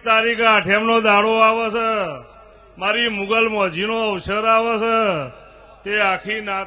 તારીખે આઠમનો દાડો આવે છે, મારી મુગલ મોજીનો અવસર આવે છે, તે આખી નાત